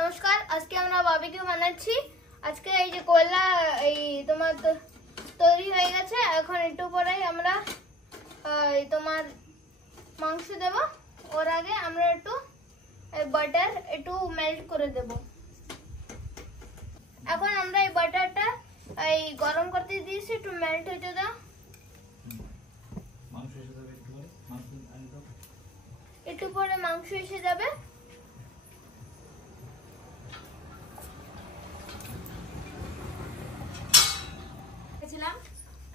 নমস্কার, আজকে আমরা বারবিকিউ বানাচ্ছি। আজকে এই যে কয়লা এই তোমার তৈরি হয়ে গেছে। এখন একটু পরেই আমরা তোমার মাংস দেব। ওর আগে আমরা একটু বাটার একটু মেল্ট করে দেব। এখন আমরা এই বাটারটা এই গরম করতে দিয়েছি, একটু মেল্ট হতে দাও। একটু পরে মাংস এসে যাবে।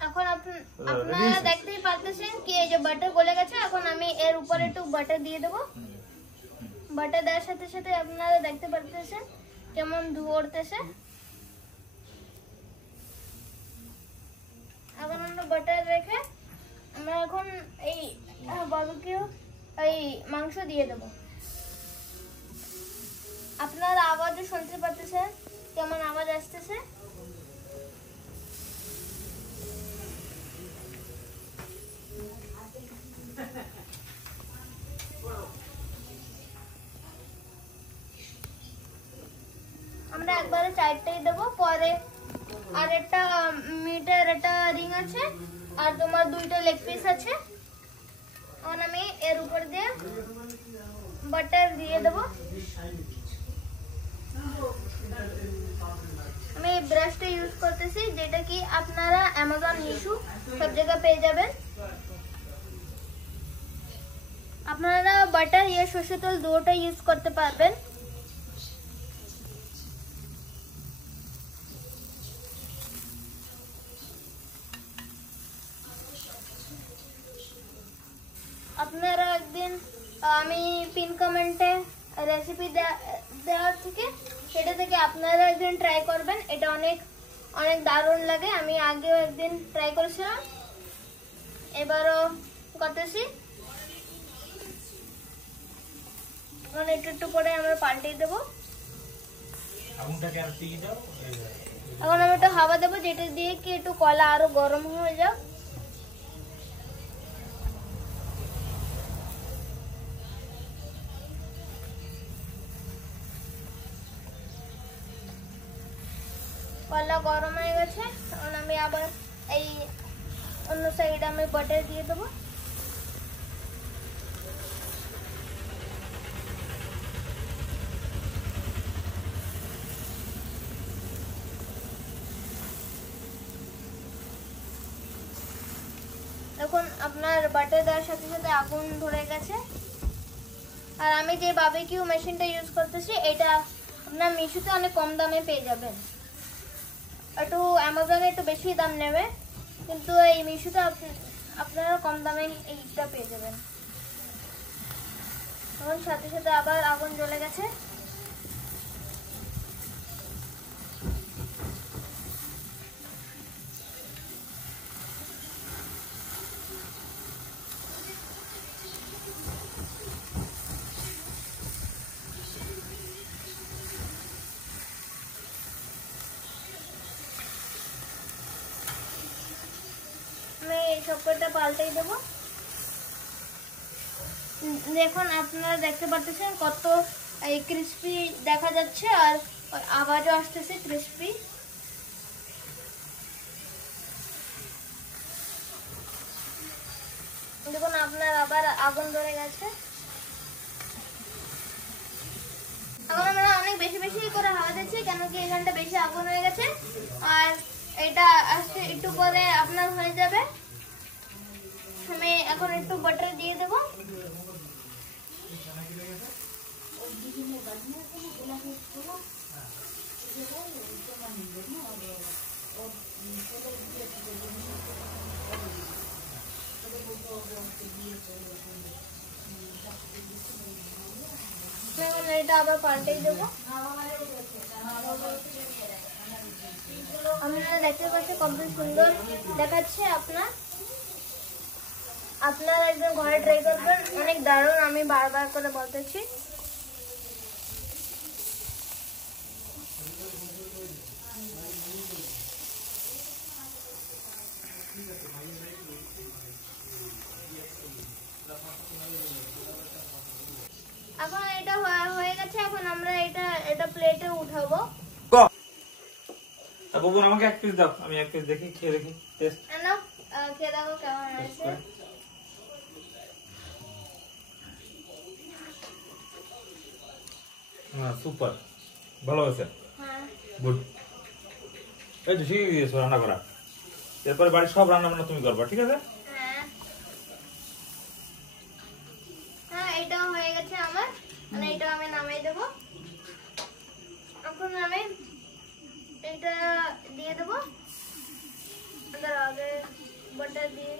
এখন আপনারা দেখতেই পাচ্ছেন কি এই যে বাটার গলে গেছে। এখন আমি এর উপরে একটু বাটার দিয়ে দেবো। বাটার দেওয়ার সাথে সাথে আপনারা দেখতে পাচ্ছেন কেমন ধোঁয়া উঠতেছে। এখন আমরা বাটার রেখে আমরা এখন এই বারবিকিউ এই মাংস দিয়ে দেব। আপনারা আওয়াজও শুনতে পাচ্ছেন কেমন আওয়াজ আসতেছে। আমরা একবারে চারটাই দেবো। পরে আর একটা মিটের একটা রিং আছে আর তোমার দুইটা লেগ পিস আছে। এখন আমি এর উপর দিয়ে বাটার দিয়ে দেবো। আমি এই ব্রাশটা ইউজ করতেছি, যেটা কি আপনারা অ্যামাজন, মিশো সব জায়গায় পেয়ে যাবেন। আপনারা বাটার ইয়া সরষের তেল দুটোটা ইউজ করতে পারবেন। আপনারা একদিন আমি পিন কমেন্টে রেসিপি দেওয়ার থেকে সেটা থেকে আপনারা একদিন ট্রাই করবেন। এটা অনেক অনেক দারুণ লাগে। আমি আগেও একদিন ট্রাই করেছিলাম, এবারও করতেছি। একটু একটু করে আমরা পাল্টে দেবো। এখন আমি একটু হাওয়া দেবো, যেটা দিয়ে কি একটু কয়লা আরো গরম হয়ে যাও। কয়লা গরম হয়ে গেছে। এখন আমি আবার এই অন্য সাইডে আমি বাটার দিয়ে দেবো। এখন আপনার বাটার দেওয়ার সাথে সাথে আগুন ধরে গেছে। আর আমি যে বারবিকিউ মেশিনটা ইউজ করতেছি, এটা আপনার মিশোতে অনেক কম দামে পেয়ে যাবেন। একটু অ্যামাজনে একটু বেশি দাম নেবে, কিন্তু এই মিশোতে আপনারা কম দামে এইটা পেয়ে যাবেন। এখন সাথে সাথে আবার আগুন জ্বলে গেছে। আমি সবকটা পাল্টাই দেবো। দেখুন আপনারা দেখতে পাচ্ছেন কত ক্রিস্পি দেখা যাচ্ছে, আর আওয়াজও আসতেছে ক্রিস্পি। দেখুন আপনার আবার আগুন ধরে গেছে। এখন আমরা অনেক বেশি বেশি করে হাওয়া দিচ্ছি, কেন কি এখানটা বেশি আগুন হয়ে গেছে। আর এটা আজকে একটু পরে আপনার হয়ে যাবে। আমি এখন একটু বাটার দিয়ে দেব। এটা আবার পাল্টেই দেবো। আপনারা দেখতে পাচ্ছেন কত সুন্দর দেখাচ্ছে। আপনারা একদম ঘরে ট্রাই করবেন, অনেক দারুণ। আমি বারবার করে বলতেছি। এখন এটা হয়ে গেছে, এখন আমরা এটা প্লেটে উঠাবো। বাবু আমাকে এক পিস দাও, আমি এক পিস দেখি খেয়ে দেখি টেস্ট। নাও খেয়ে দেখো কেমন হয়েছে। হ্যাঁ সুপার, ভালো হয়েছে। হ্যাঁ গুড। এই তো শিখে গিয়েছো রান্না করা, এরপরে বাড়ির সব রান্না বান্না তুমি করবা, ঠিক আছে? হ্যাঁ হ্যাঁ এটাও হয়ে গেছে আমার, মানে এটাও আমি নামিয়ে দেবো। এখন আমি এটা দিয়ে দেবো, আগে বাটার দিয়ে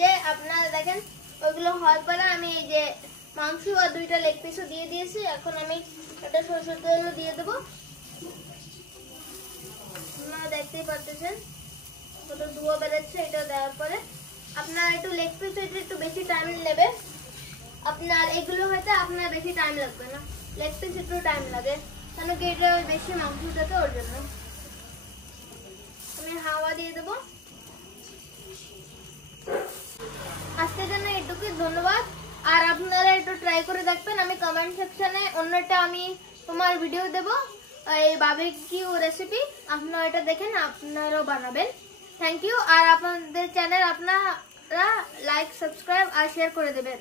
যে আপনারা দেখেন ওইগুলো হওয়ার পরে আমি এই যে মাংস আর 2টা লেগ পিসও দিয়ে দিয়েছি। এখন আমি এটা সরষের তেল দিয়ে দেবো। আপনারা দেখতেই পাচ্ছেন কত ধোঁয়া বেরোচ্ছে। এটা দেওয়ার পরে আপনার একটু লেগ পিস একটু বেশি টাইম নেবে। আপনার এগুলো হয়তো আপনার বেশি টাইম লাগবে না, লেগ পিস একটু টাইম লাগে, কেন কি এটা বেশি মাংসটাকে, ওর জন্য আমি হাওয়া দিয়ে দেবো। আজকের জন্য এটুকুই, ধন্যবাদ। আর আপনারা একটু ট্রাই করে দেখবেন। আমি কমেন্ট সেকশনে অন্যটা আমি তোমার ভিডিও দেব, এই বারবিকিউ রেসিপি, আপনারা এটা দেখেন, আপনারাও বানাবেন। Thank you. আর আপনাদের চ্যানেল আপনারা লাইক, সাবস্ক্রাইব আর শেয়ার করে দেবেন।